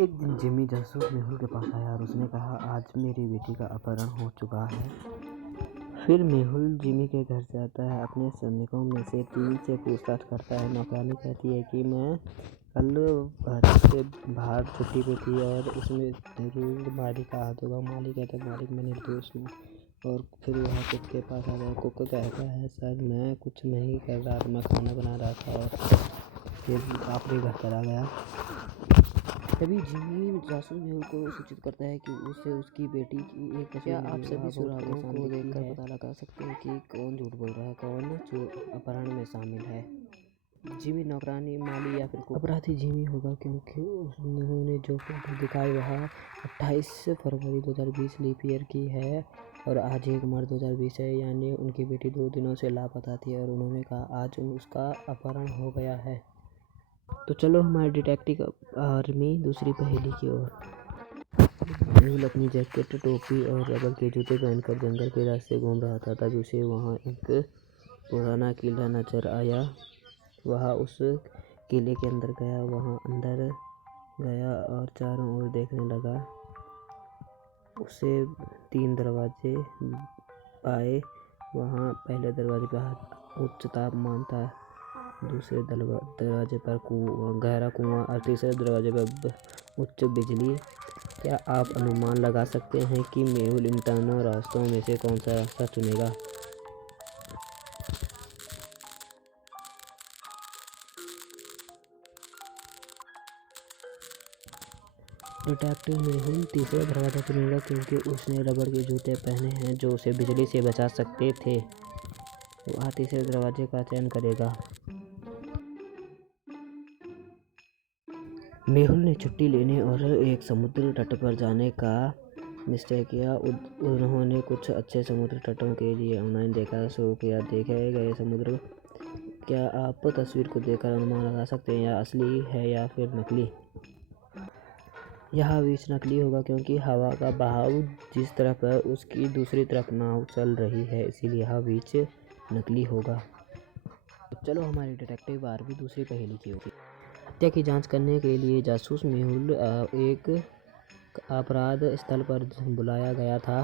एक दिन जिमी जासूस मेहुल के पास आया और उसने कहा, आज मेरी बेटी का अपहरण हो चुका है। फिर मेहुल जिमी के घर जाता है, अपने श्रमिकों में से 3 से पूछताछ करता है। नौकरानी कहती है कि मैं कल घर से बाहर छुट्टी पे थी और उसमें जरूर मालिक का हाथ होगा। मालिक कहता है, मालिक मैं निर्दोष हूँ। और फिर वह कुक के पास आ गया। कुक कहता है, सर मैं कुछ नहीं कर रहा था, मैं खाना बना रहा था। और फिर आपके घर चला गया। तभी जिमी जासूस मेहुल को सूचित करता है कि उसे उसकी बेटी की एक तस्वीर मिली है। आप सभी सुरागों को देखकर पता लगा सकते हैं कि कौन झूठ बोल रहा है, कौन अपहरण में शामिल है, जिमी, नौकरानी, माली या फिर कुक। अपराधी जिमी होगा क्योंकि उन्होंने जो फोटो दिखाई वह 28 फरवरी 2020 लीप ईयर की है और आज 1 मार्च 2020 है, यानी उनकी बेटी 2 दिनों से लापता थी और उन्होंने कहा आज उसका अपहरण हो गया है। तो चलो हमारे डिटेक्टिव आर्मी दूसरी पहेली की ओर। मेहुल अपनी जैकेट, टोपी और रबर के जूते पहनकर जंगल के रास्ते घूम रहा था। तभी उसे वहाँ एक पुराना किला नजर आया। वह उस किले के अंदर गया। वहाँ अंदर गया और चारों ओर देखने लगा। उसे 3 दरवाजे आए। वहाँ पहले दरवाजे पर उच्च तापमान था, दूसरे दरवाजे पर गहरा कुआं और तीसरे दरवाजे पर उच्च बिजली। क्या आप अनुमान लगा सकते हैं कि मेहुल इन तीनों रास्तों में से कौन सा रास्ता चुनेगा? डिटेक्टिव मेहुल तीसरा दरवाजा चुनेगा क्योंकि उसने रबड़ के जूते पहने हैं जो उसे बिजली से बचा सकते थे। वह तीसरे दरवाजे का चयन करेगा। मेहुल ने छुट्टी लेने और एक समुद्र तट पर जाने का निश्चय किया। उन्होंने कुछ अच्छे समुद्र तटों के लिए ऑनलाइन देखना शुरू किया। देखे गए समुद्र, क्या आप तस्वीर को देखकर अनुमान लगा सकते हैं यह असली है या फिर नकली? यह बीच नकली होगा क्योंकि हवा का बहाव जिस तरफ है उसकी दूसरी तरफ नाव चल रही है, इसीलिए यह बीच नकली होगा। तो चलो हमारी डिटेक्टिव आर्मी दूसरी पहेली की होगी। हत्या की जांच करने के लिए जासूस मेहुल एक अपराध स्थल पर बुलाया गया था।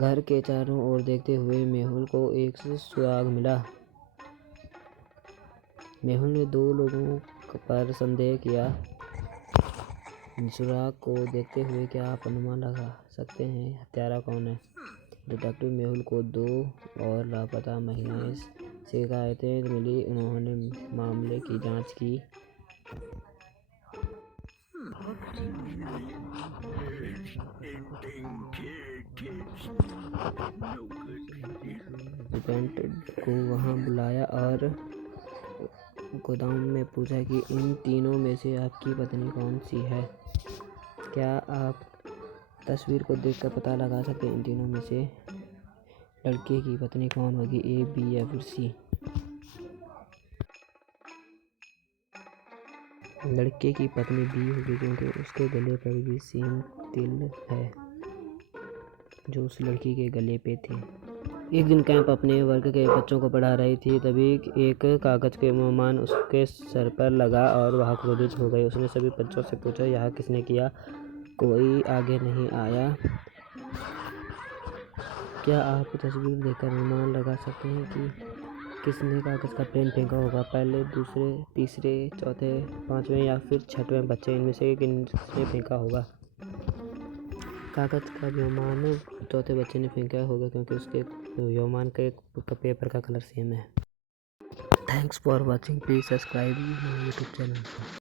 घर के चारों ओर देखते हुए मेहुल को एक सुराग मिला। मेहुल ने 2 लोगों पर संदेह किया। सुराग को देखते हुए क्या आप अनुमान लगा सकते हैं हत्यारा कौन है? डिटेक्टिव मेहुल को 2 और लापता महिलाएं शिकायतें मिली। उन्होंने मामले की जांच की। रेजिडेंट को वहां बुलाया और गोदाम में पूछा कि इन तीनों में से आपकी पत्नी कौन सी है? क्या आप तस्वीर को देखकर पता लगा सकते हैं इन तीनों में से लड़के की पत्नी कौन होगी, ए, बी या फिर सी? लड़के की पत्नी बी होगी क्योंकि उसके गले पर भी सेम तिल है जो उस लड़की के गले पे थे। एक दिन कैंप अपने वर्ग के बच्चों को पढ़ा रही थी। तभी एक कागज के मेहमान उसके सर पर लगा और वह क्रोधित हो गई। उसने सभी बच्चों से पूछा, यह किसने किया? कोई आगे नहीं आया। क्या आप तस्वीर देखकर अनुमान लगा सकते हैं कि किसने कागज का पेन फेंका होगा? पहले, दूसरे, तीसरे, चौथे, 5वें या फिर 6वें बच्चे, इनमें से किसने फेंका होगा? कागज का व्योमान चौथे बच्चे ने फेंका होगा क्योंकि उसके व्योमान के पेपर का कलर सेम है। Thanks for watching, please subscribe my YouTube channel.